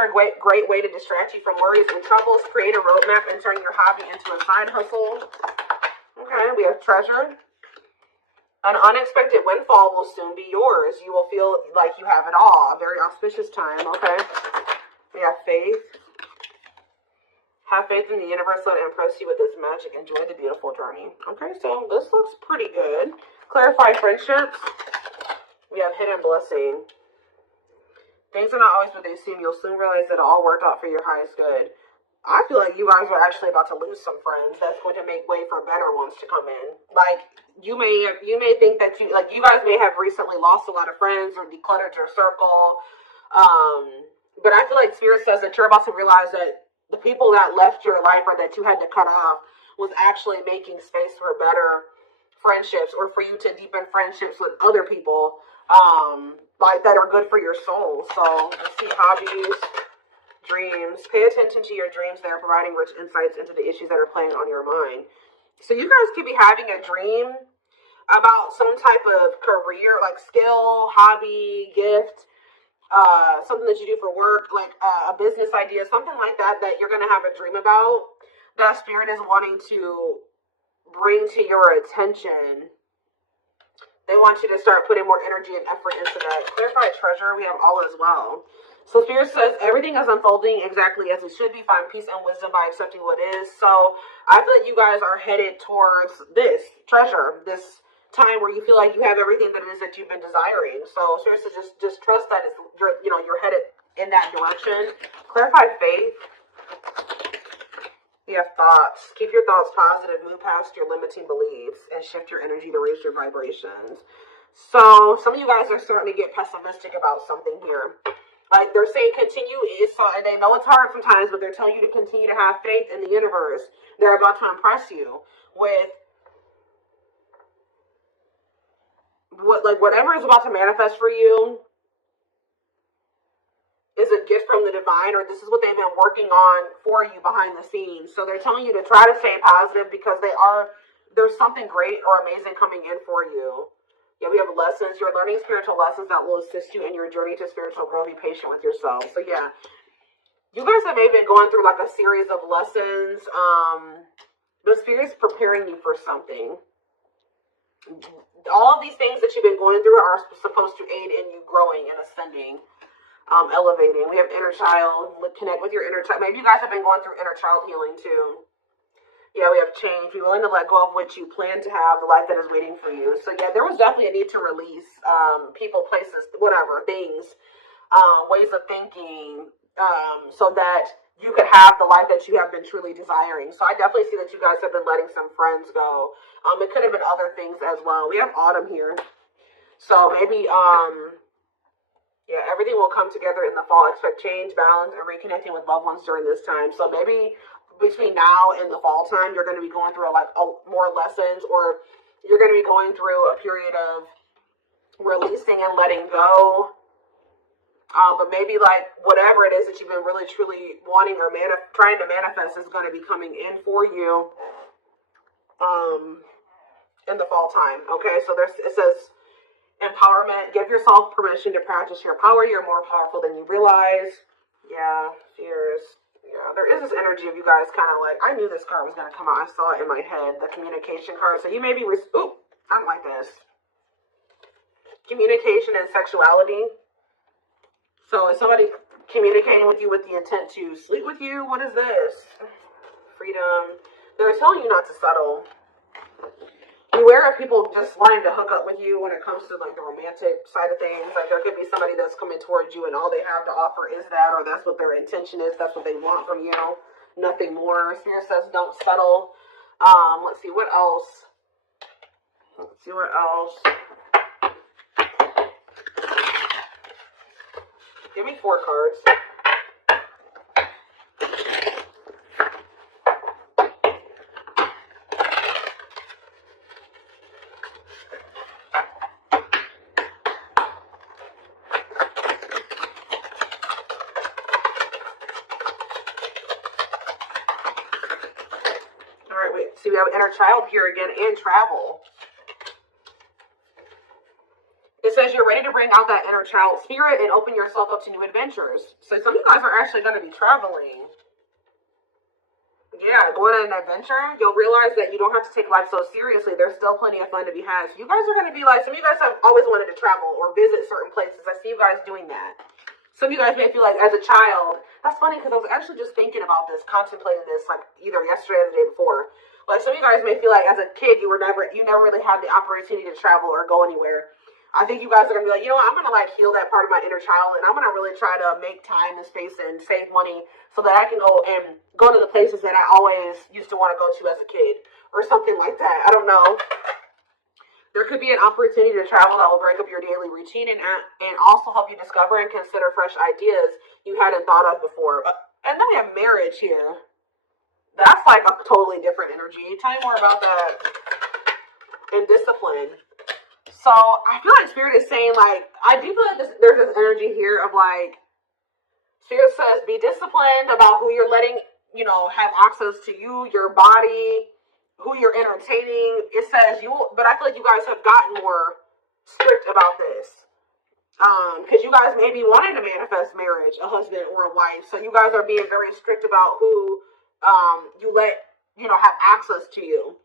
are a great way to distract you from worries and troubles. Create a roadmap and turn your hobby into a side hustle. Okay, we have treasure. An unexpected windfall will soon be yours. You will feel like you have it all. A very auspicious time, okay? We have faith. Have faith in the universe. Let it impress you with its magic. Enjoy the beautiful journey. Okay, so this looks pretty good. Clarify friendships. We have hidden blessing. Things are not always what they seem. You'll soon realize that it all worked out for your highest good. I feel like you guys are actually about to lose some friends. That's going to make way for better ones to come in. Like, you may think that you guys may have recently lost a lot of friends or decluttered your circle. But I feel like Spirit says that you're about to realize that the people that left your life or that you had to cut off was actually making space for better friendships, or for you to deepen friendships with other people, like that are good for your soul. So let's see, hobbies. Dreams. Pay attention to your dreams. They're providing rich insights into the issues that are playing on your mind. So you guys could be having a dream about some type of career, like skill, hobby, gift, something that you do for work, like a business idea, something like that, that you're going to have a dream about, that Spirit is wanting to bring to your attention. They want you to start putting more energy and effort into that. Clarify treasure. We have all as well. So Spirit says everything is unfolding exactly as it should be. Find peace and wisdom by accepting what is. So I feel like you guys are headed towards this treasure, this time where you feel like you have everything that it is that you've been desiring. So seriously, just trust that you're headed in that direction. Clarify faith. You have thoughts. Keep your thoughts positive. Move past your limiting beliefs and shift your energy to raise your vibrations. So some of you guys are starting to get pessimistic about something here. Like, they're saying continue, and they know it's hard sometimes, but they're telling you to continue to have faith in the universe. They're about to impress you with whatever is about to manifest for you is a gift from the divine, or this is what they've been working on for you behind the scenes. So they're telling you to try to stay positive because there's something great or amazing coming in for you. Yeah, we have lessons. You're learning spiritual lessons that will assist you in your journey to spiritual growth. Be patient with yourself. So yeah, you guys have maybe been going through like a series of lessons. The Spirit's preparing you for something. All of these things that you've been going through are supposed to aid in you growing and ascending, elevating. We have inner child. Connect with your inner child. Maybe you guys have been going through inner child healing too. Yeah, we have change. Be willing to let go of what you plan to have, the life that is waiting for you. So yeah, there was definitely a need to release people, places, whatever, things, ways of thinking, so that you could have the life that you have been truly desiring. So I definitely see that you guys have been letting some friends go. It could have been other things as well. We have autumn here. So maybe, yeah, everything will come together in the fall. Expect change, balance, and reconnecting with loved ones during this time. So maybe between now and the fall time, you're going to be going through more lessons, or you're going to be going through a period of releasing and letting go. But maybe like whatever it is that you've been really truly wanting or trying to manifest is going to be coming in for you in the fall time. Okay, so it says empowerment. Give yourself permission to practice your power. You're more powerful than you realize. Yeah, fears. Yeah, there is this energy of you guys kind of like, I knew this card was going to come out. I saw it in my head, the communication card. So you may be, I don't like this. Communication and sexuality. So is somebody communicating with you with the intent to sleep with you? What is this? Freedom. They're telling you not to settle. Beware of people just wanting to hook up with you when it comes to like the romantic side of things. Like there could be somebody that's coming towards you and all they have to offer is that, or that's what their intention is. That's what they want from you. Nothing more. Spirit says don't settle. Let's see what else. Give me 4 cards. See, we have inner child here again, and travel. It says you're ready to bring out that inner child spirit and open yourself up to new adventures. So some of you guys are actually going to be traveling. Yeah, going on an adventure, you'll realize that you don't have to take life so seriously. There's still plenty of fun to be had. So you guys are going to be like, some of you guys have always wanted to travel or visit certain places. I see you guys doing that. Some of you guys may feel like as a child, that's funny because I was actually just thinking about this, contemplating this like either yesterday or the day before. Like some of you guys may feel like as a kid, you never really had the opportunity to travel or go anywhere. I think you guys are going to be like, you know what, I'm going to like heal that part of my inner child and I'm going to really try to make time and space and save money so that I can go to the places that I always used to want to go to as a kid or something like that. I don't know. There could be an opportunity to travel that will break up your daily routine and also help you discover and consider fresh ideas you hadn't thought of before. And then we have marriage here. That's like a totally different energy. Tell me more about that. And discipline. So I feel like Spirit is saying, like, I do feel like there's this energy here of like, Spirit says be disciplined about who you're letting, have access to you, your body, who you're entertaining. It says but I feel like you guys have gotten more strict about this. Because you guys maybe wanted to manifest marriage, a husband or a wife. So you guys are being very strict about who you let, have access to you.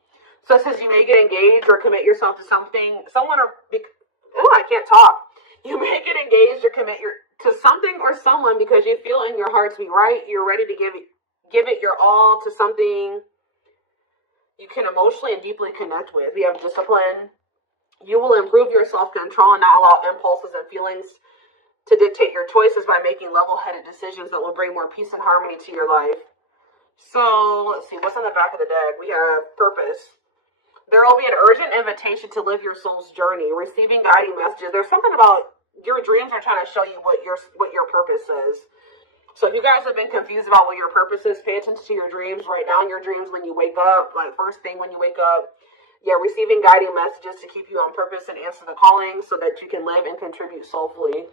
So it says you may get engaged or commit yourself to something, I can't talk. You may get engaged or commit to something or someone because you feel in your heart to be right. You're ready to give it your all to something you can emotionally and deeply connect with. We have discipline. You will improve your self-control and not allow impulses and feelings to dictate your choices by making level-headed decisions that will bring more peace and harmony to your life. So, let's see. What's on the back of the deck? We have purpose. There will be an urgent invitation to live your soul's journey, receiving guiding messages. There's something about your dreams are trying to show you what your purpose is. So if you guys have been confused about what your purpose is, pay attention to your dreams. Write down your dreams when you wake up, like first thing when you wake up. Yeah, receiving guiding messages to keep you on purpose and answer the calling so that you can live and contribute soulfully.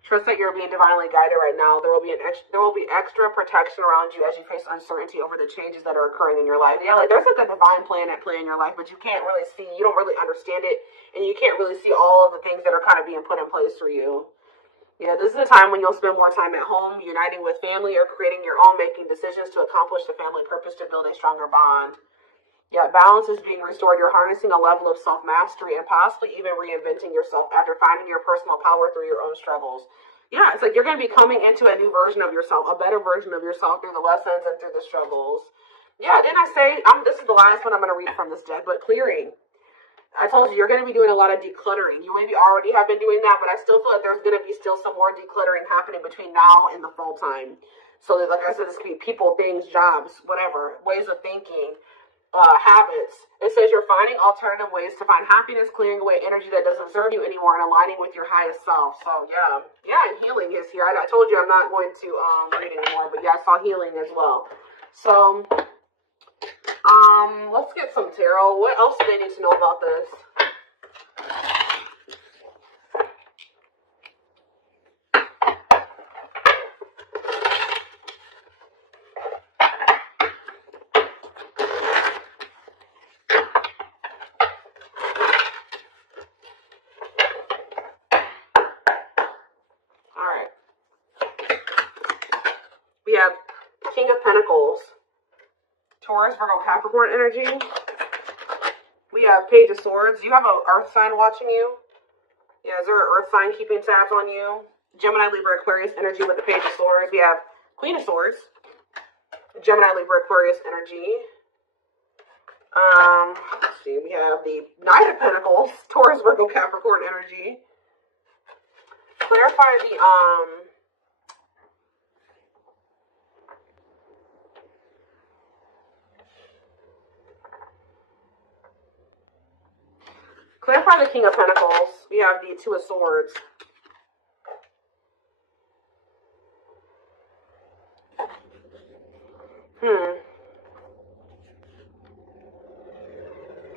Trust that you're being divinely guided right now. There will be extra protection around you as you face uncertainty over the changes that are occurring in your life. Yeah, like there's like a divine plan at play in your life, but you can't really see, you don't really understand it, and you can't really see all of the things that are kind of being put in place for you. Yeah, this is a time when you'll spend more time at home, uniting with family, or creating your own, making decisions to accomplish the family purpose to build a stronger bond. Yeah, balance is being restored. You're harnessing a level of self-mastery and possibly even reinventing yourself after finding your personal power through your own struggles. Yeah, it's like you're going to be coming into a new version of yourself, a better version of yourself through the lessons and through the struggles. Yeah, didn't I say, this is the last one I'm going to read from this deck, but clearing. I told you, you're going to be doing a lot of decluttering. You maybe already have been doing that, but I still feel like there's going to be still some more decluttering happening between now and the fall time. So, like I said, this could be people, things, jobs, whatever, ways of thinking, habits. It says you're finding alternative ways to find happiness, clearing away energy that doesn't serve you anymore, and aligning with your highest self. So, yeah, and healing is here. I told you I'm not going to read anymore, but yeah, I saw healing as well. So, let's get some tarot. What else do they need to know about this? Alright. We have King of Pentacles. Taurus, Virgo, Capricorn energy. We have Page of Swords. You have an Earth sign watching you. Yeah, is there an Earth sign keeping tabs on you? Gemini, Libra, Aquarius energy with the Page of Swords. We have Queen of Swords. Gemini, Libra, Aquarius energy. Let's see. We have the Knight of Pentacles. Taurus, Virgo, Capricorn energy. Clarify the Clarify the King of Pentacles. We have the Two of Swords.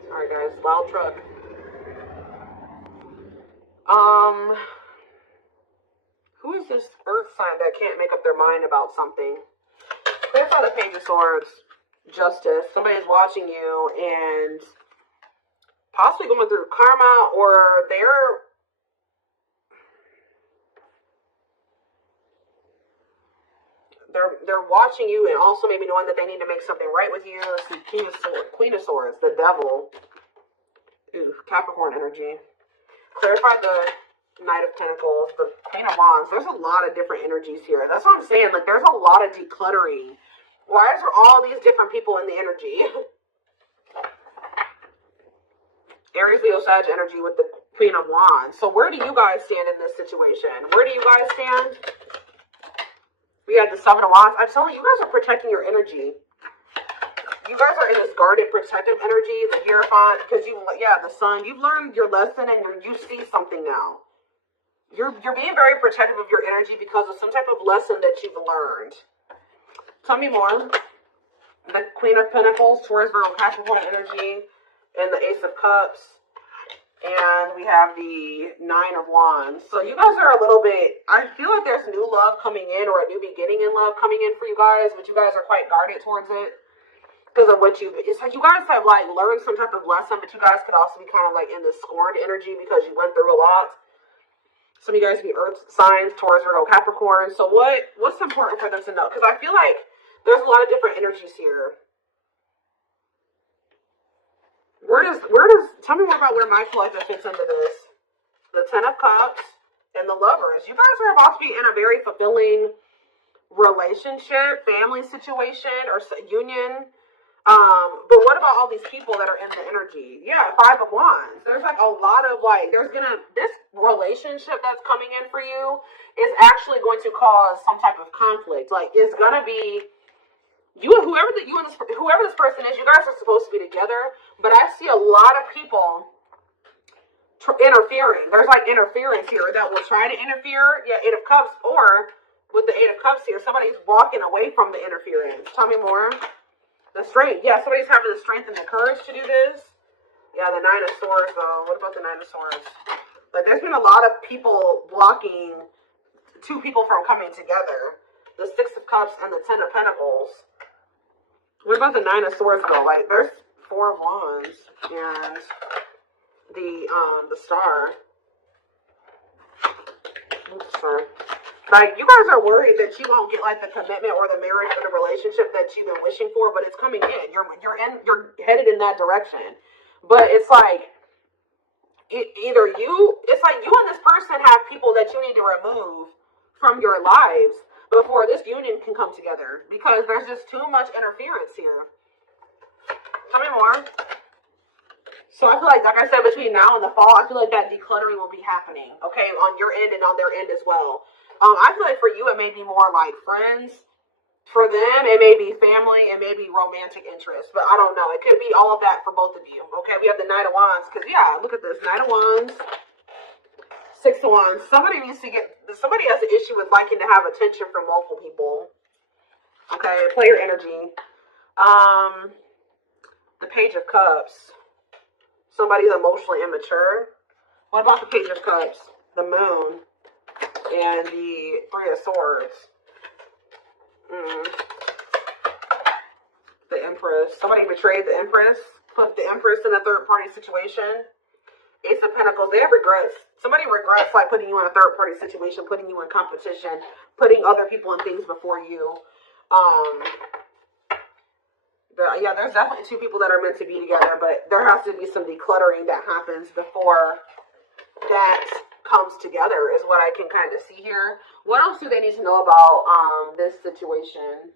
Sorry guys, loud truck. Who is this Earth sign that can't make up their mind about something? Clarify the Page of Swords. Justice. Somebody's watching you and possibly going through karma, or they're they're watching you and also maybe knowing that they need to make something right with you. Let's see, Queen of Swords, the Devil. Ooh, Capricorn energy. Clarify the Knight of Pentacles, the Queen of Wands. There's a lot of different energies here. That's what I'm saying. Like, there's a lot of decluttering. Why is there all these different people in the energy? Aries, Leo, Sag energy with the Queen of Wands. So where do you guys stand in this situation? Where do you guys stand? We have the Seven of Wands. I'm telling you, you guys are protecting your energy. You guys are in this guarded, protective energy, the Hierophant, because the Sun, you've learned your lesson and you see something now. You're being very protective of your energy because of some type of lesson that you've learned. Tell me more. The Queen of Pentacles, Taurus, Virgo, Capricorn energy, and the Ace of Cups. And we have the Nine of Wands. So you guys are a little bit, I feel like there's new love coming in or a new beginning in love coming in for you guys, but you guys are quite guarded towards it. Because of what it's like you guys have like learned some type of lesson, but you guys could also be kind of like in this scorned energy because you went through a lot. Some of you guys be earth signs, Taurus, Virgo, Capricorn. So what's important for them to know? Because I feel like there's a lot of different energies here. Where does tell me more about where my collective fits into this? The Ten of Cups and the Lovers. You guys are about to be in a very fulfilling relationship, family situation, or union. But what about all these people that are in the energy? Yeah, Five of Wands. There's like a lot of like, this relationship that's coming in for you is actually going to cause some type of conflict. Like, it's gonna be whoever this person is. You guys are supposed to be together, but I see a lot of people interfering. There's like interference here that will try to interfere. Yeah, Eight of Cups, or with the Eight of Cups here, somebody's walking away from the interference. Tell me more. The strength. Yeah, somebody's having the strength and the courage to do this. Yeah, the Nine of Swords, though. What about the Nine of Swords? Like, there's been a lot of people blocking two people from coming together. The Six of Cups and the Ten of Pentacles. What about the Nine of Swords, though? Like, there's Four of Wands and the Star. Oops, sorry. Like, you guys are worried that you won't get like the commitment or the marriage or the relationship that you've been wishing for, but it's coming in. You're headed in that direction. But it's like it's like you and this person have people that you need to remove from your lives before this union can come together, because there's just too much interference here. Tell me more. So I feel like I said, between now and the fall, I feel like that decluttering will be happening, okay, on your end and on their end as well. I feel like for you, it may be more like friends. For them, it may be family, and maybe romantic interest. But I don't know. It could be all of that for both of you. Okay, we have the Knight of Wands. Because, yeah, look at this. Knight of Wands. Six of Wands. Somebody has an issue with liking to have attention from multiple people. Okay, play your energy. The Page of Cups. Somebody's emotionally immature. What about the Page of Cups? The Moon. And the Three of Swords. The Empress. Somebody betrayed the Empress. Put the Empress in a third-party situation. Ace of Pentacles. They have regrets. Somebody regrets like putting you in a third-party situation, putting you in competition, putting other people and things before you. Yeah, there's definitely two people that are meant to be together, but there has to be some decluttering that happens before that comes together, is what I can kind of see here. What else do they need to know about this situation?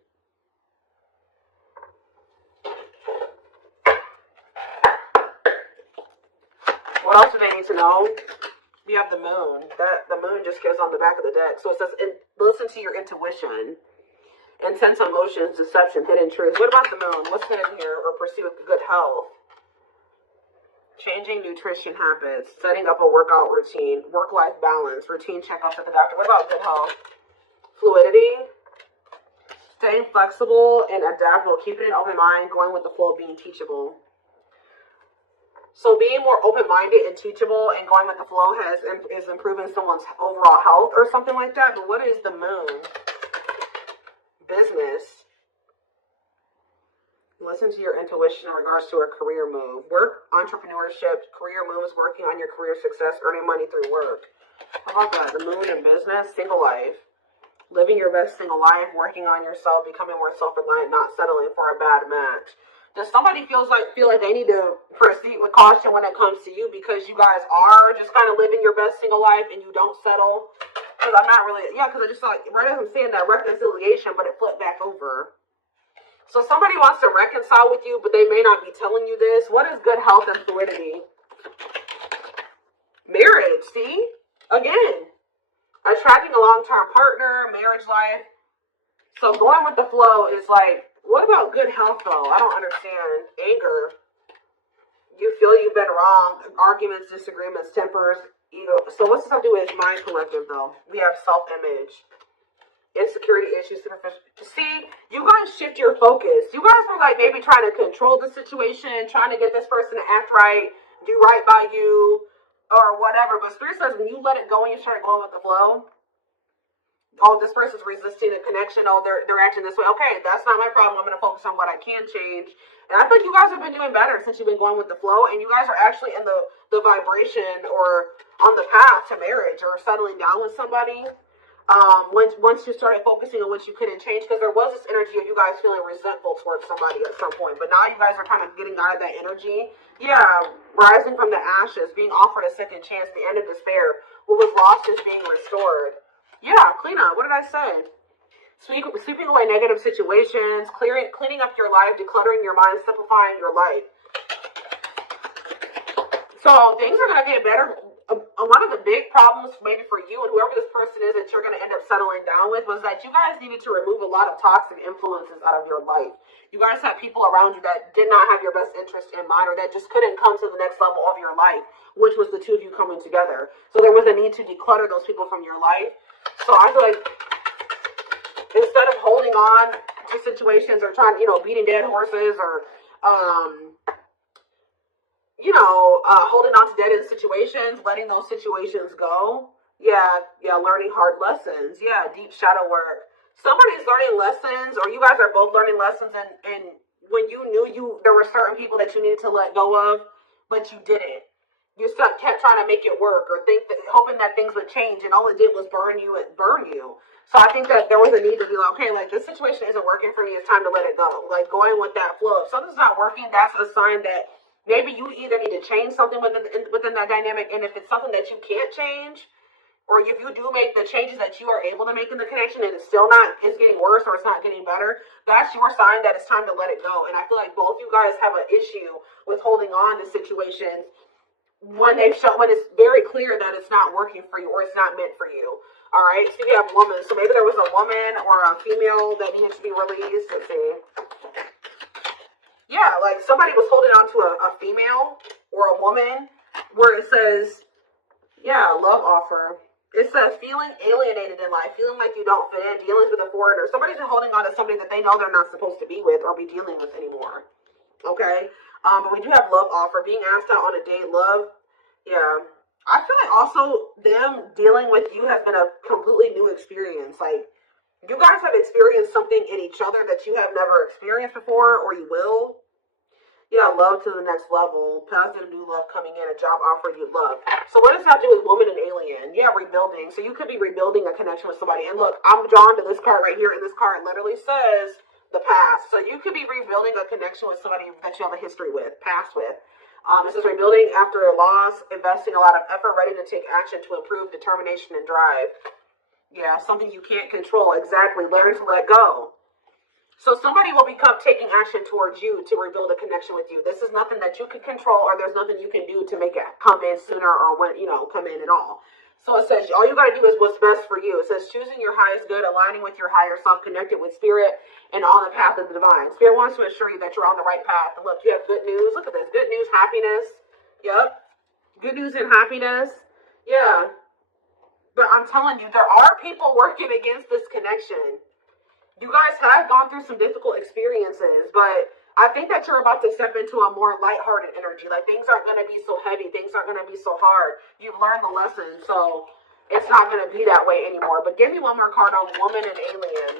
What else do they need to know? We have the Moon. The Moon just goes on the back of the deck. So it says, listen to your intuition. Intense emotions, deception, hidden truth. What about the Moon? What's hidden here? Or pursue good health. Changing nutrition habits, setting up a workout routine, work-life balance, routine checkups at the doctor. What about good health? Fluidity, staying flexible and adaptable, keeping an open mind, going with the flow, being teachable. So being more open-minded and teachable and going with the flow is improving someone's overall health or something like that. But what is the Moon? Business. Listen to your intuition in regards to a career move. Work, entrepreneurship, career moves, working on your career success, earning money through work. How about that? The Moon in business, single life. living your best single life, working on yourself, becoming more self-reliant, not settling for a bad match. Does somebody feel like they need to proceed with caution when it comes to you because you guys are just kind of living your best single life and you don't settle? Because I'm not really, because I just saw, right as I'm saying that reconciliation, but it flipped back over. So somebody wants to reconcile with you, but they may not be telling you this. What is good health and fluidity? Marriage, see? Again, attracting a long-term partner, marriage life. So going with the flow is like, what about good health, though? I don't understand. Anger. You feel you've been wrong. Arguments, disagreements, tempers, ego. So what's this have to do with mind collective, though? We have self-image. Insecurity issues. See, you guys shift your focus. You guys were like maybe trying to control the situation, trying to get this person to act right, do right by you, or whatever. But Spirit says when you let it go and you start going with the flow, oh, this person's resisting a connection. Oh, they're acting this way. Okay, that's not my problem. I'm going to focus on what I can change. And I think you guys have been doing better since you've been going with the flow. And you guys are actually in the vibration or on the path to marriage or settling down with somebody. Once you started focusing on what you couldn't change, because there was this energy of you guys feeling resentful towards somebody at some point. But now you guys are kind of getting out of that energy. Yeah, rising from the ashes, being offered a second chance, the end of despair. What was lost is being restored. Yeah, clean up. What did I say? Sweeping away negative situations, cleaning up your life, decluttering your mind, simplifying your life. So things are going to get better. One of the big problems maybe for you and whoever this person is that you're going to end up settling down with was that you guys needed to remove a lot of toxic influences out of your life. You guys had people around you that did not have your best interest in mind or that just couldn't come to the next level of your life, which was the two of you coming together. So there was a need to declutter those people from your life. So I feel like instead of holding on to situations or trying, beating dead horses or, holding on to dead end situations, letting those situations go. Yeah, learning hard lessons. Yeah, deep shadow work. Somebody's learning lessons or you guys are both learning lessons and when you knew there were certain people that you needed to let go of, but you didn't. You kept trying to make it work or hoping that things would change, and all it did was burn you. So I think that there was a need to be like, okay, like this situation isn't working for me. It's time to let it go. Like going with that flow. If something's not working, that's a sign that maybe you either need to change something within that dynamic, and if it's something that you can't change, or if you do make the changes that you are able to make in the connection, and it's getting worse or it's not getting better, that's your sign that it's time to let it go. And I feel like both you guys have an issue with holding on to situations when it's very clear that it's not working for you or it's not meant for you. All right, so you have a woman. So maybe there was a woman or a female that needed to be released. Let's see. Yeah, like somebody was holding on to a female or a woman where it says, love offer. It says feeling alienated in life, feeling like you don't fit in, dealing with a foreigner. Somebody's been holding on to somebody that they know they're not supposed to be with or be dealing with anymore. Okay? But we do have love offer, being asked out on a date, love. Yeah. I feel like also them dealing with you has been a completely new experience. Like, you guys have experienced something in each other that you have never experienced before, or you will. Yeah, love to the next level. Positive new love coming in, a job offer you love. So what does that do with woman and alien? Yeah, rebuilding. So you could be rebuilding a connection with somebody. And look, I'm drawn to this card right here, and this card literally says the past. So you could be rebuilding a connection with somebody that you have a history with, past with. It says rebuilding after a loss, investing a lot of effort, ready to take action to improve determination and drive. Yeah, something you can't control. Exactly. Learn to let go. So somebody will become taking action towards you to rebuild a connection with you. This is nothing that you can control or there's nothing you can do to make it come in sooner or when, come in at all. So it says all you got to do is what's best for you. It says choosing your highest good, aligning with your higher self, connected with spirit, and on the path of the divine. Spirit wants to assure you that you're on the right path. And look, you have good news. Look at this. Good news, happiness. Yep. Good news and happiness. Yeah. But I'm telling you, there are people working against this connection. You guys have gone through some difficult experiences, but I think that you're about to step into a more lighthearted energy. Like things aren't going to be so heavy. Things aren't going to be so hard. You've learned the lesson, so it's not going to be that way anymore. But give me one more card on woman and alien.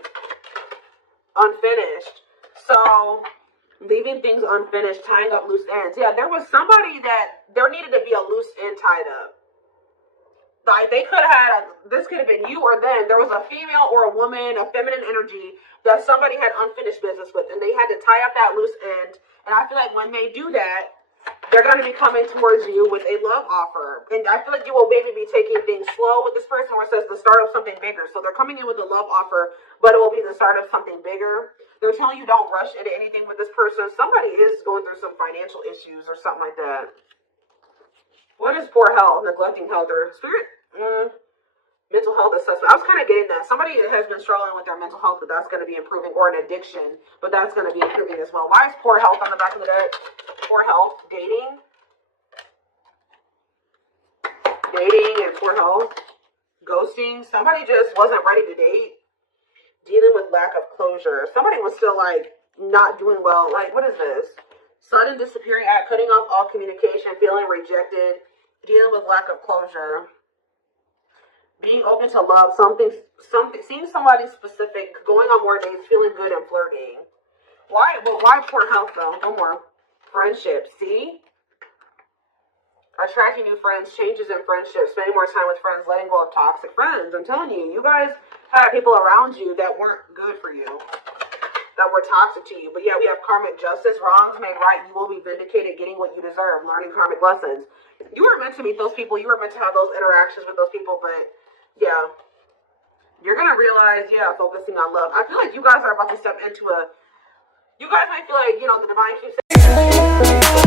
Unfinished. So leaving things unfinished, tying up loose ends. Yeah, there was somebody that there needed to be a loose end tied up. Like, they could have had, this could have been you or them. There was a female or a woman, a feminine energy that somebody had unfinished business with, and they had to tie up that loose end. And I feel like when they do that, they're going to be coming towards you with a love offer. And I feel like you will maybe be taking things slow with this person, where it says the start of something bigger. So they're coming in with a love offer, but it will be the start of something bigger. They're telling you don't rush into anything with this person. Somebody is going through some financial issues or something like that. What is poor health, neglecting health, or spirit? Mental health assessment. I was kind of getting that. Somebody has been struggling with their mental health, but that's going to be improving, or an addiction, but that's going to be improving as well. Why is poor health on the back of the deck? Poor health, dating and poor health, ghosting. Somebody just wasn't ready to date. Dealing with lack of closure. Somebody was still like not doing well. Like, what is this? Sudden disappearing act, cutting off all communication, feeling rejected, dealing with lack of closure. Being open to love, something, seeing somebody specific, going on more dates, feeling good and flirting. Why? Well, why poor health though? No more. Friendships. See? Attracting new friends, changes in friendships, spending more time with friends, letting go of toxic friends. I'm telling you, you guys had people around you that weren't good for you, that were toxic to you. But yeah, we have karmic justice, wrongs made right. You will be vindicated, getting what you deserve, learning karmic lessons. You were meant to meet those people. You were meant to have those interactions with those people, but yeah, you're going to realize, yeah, focusing on love. I feel like you guys are about to step into you guys might feel like, the divine keeps saying